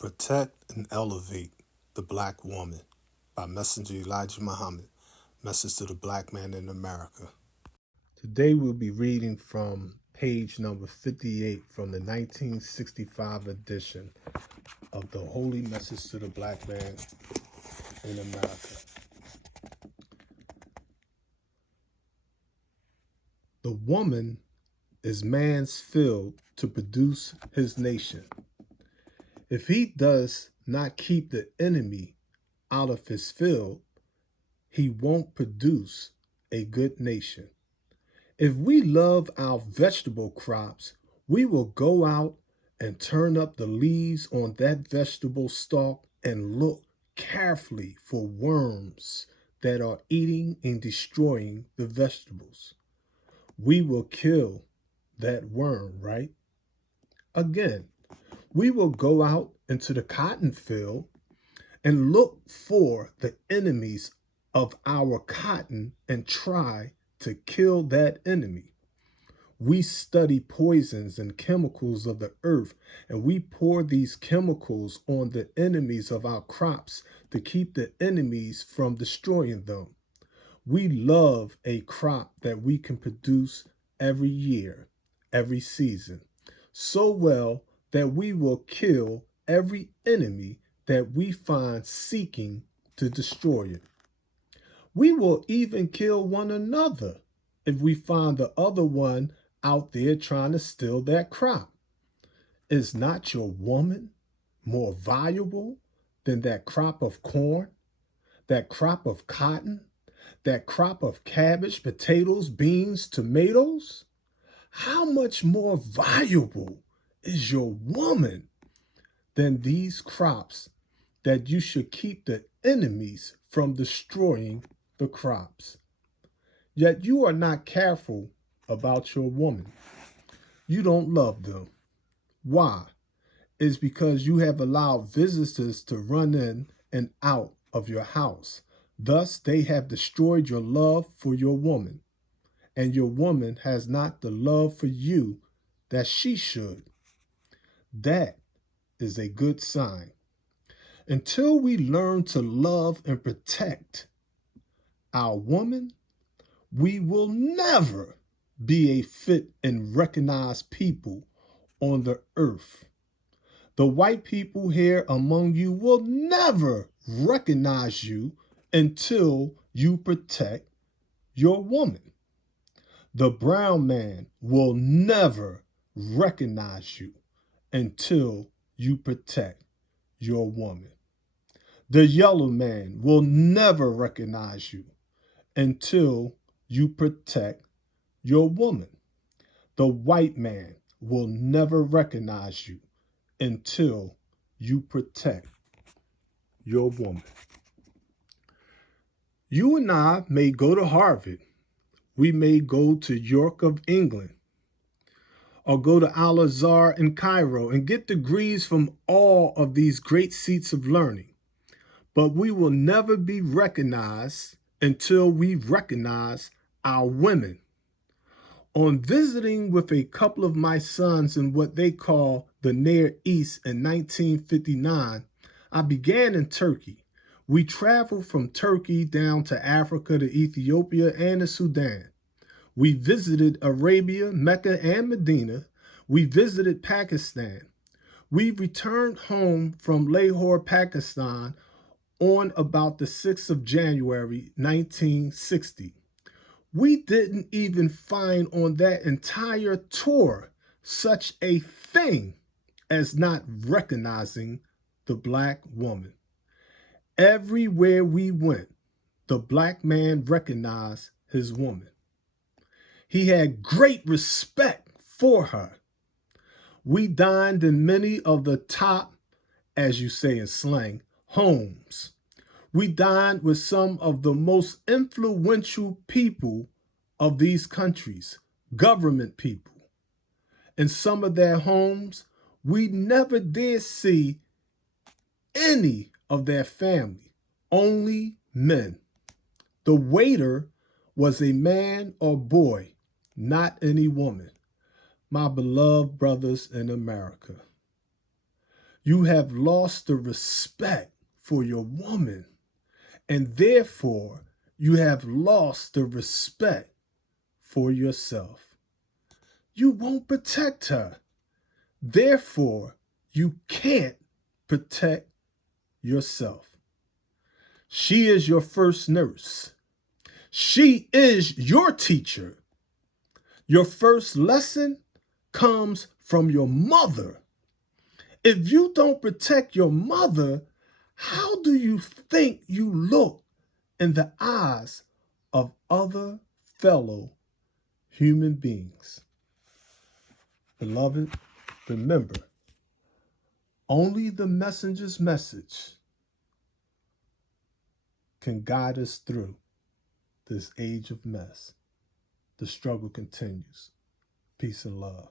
Protect and Elevate the Black Woman by Messenger Elijah Muhammad. Message to the Black Man in America. Today we'll be reading from page number 58 from the 1965 edition of the Holy Message to the Black Man in America. The woman is man's field to produce his nation. If he does not keep the enemy out of his field, he won't produce a good nation. If we love our vegetable crops, we will go out and turn up the leaves on that vegetable stalk and look carefully for worms that are eating and destroying the vegetables. We will kill that worm, right? Again, we will go out into the cotton field and look for the enemies of our cotton and try to kill that enemy. We study poisons and chemicals of the earth, and we pour these chemicals on the enemies of our crops to keep the enemies from destroying them. We love a crop that we can produce every year, every season, so well that we will kill every enemy that we find seeking to destroy it. We will even kill one another if we find the other one out there trying to steal that crop. Is not your woman more valuable than that crop of corn, that crop of cotton, that crop of cabbage, potatoes, beans, tomatoes? How much more valuable is your woman than these crops that you should keep the enemies from destroying the crops? Yet you are not careful about your woman. You don't love them. Why? It's because you have allowed visitors to run in and out of your house. Thus, they have destroyed your love for your woman, and your woman has not the love for you that she should. That is a good sign. Until we learn to love and protect our woman, we will never be a fit and recognized people on the earth. The white people here among you will never recognize you until you protect your woman. The brown man will never recognize you until you protect your woman. The yellow man will never recognize you until you protect your woman. The white man will never recognize you until you protect your woman. You and I may go to Harvard. We may go to York of England, or go to Al-Azhar in Cairo and get degrees from all of these great seats of learning. But we will never be recognized until we recognize our women. On visiting with a couple of my sons in what they call the Near East in 1959, I began in Turkey. We traveled from Turkey down to Africa, to Ethiopia, and to Sudan. We visited Arabia, Mecca, and Medina. We visited Pakistan. We returned home from Lahore, Pakistan on about the 6th of January, 1960. We didn't even find on that entire tour such a thing as not recognizing the black woman. Everywhere we went, the black man recognized his woman. He had great respect for her. We dined in many of the top, as you say in slang, homes. We dined with some of the most influential people of these countries, government people. In some of their homes, we never did see any of their family, only men. The waiter was a man or boy, not any woman. My beloved brothers in America, You have lost the respect for your woman, and therefore you have lost the respect for yourself. You won't protect her. Therefore, you can't protect yourself. She is your first nurse. She is your teacher. Your first lesson comes from your mother. If you don't protect your mother, how do you think you look in the eyes of other fellow human beings? Beloved, remember, only the messenger's message can guide us through this age of mess. The struggle continues. Peace and love.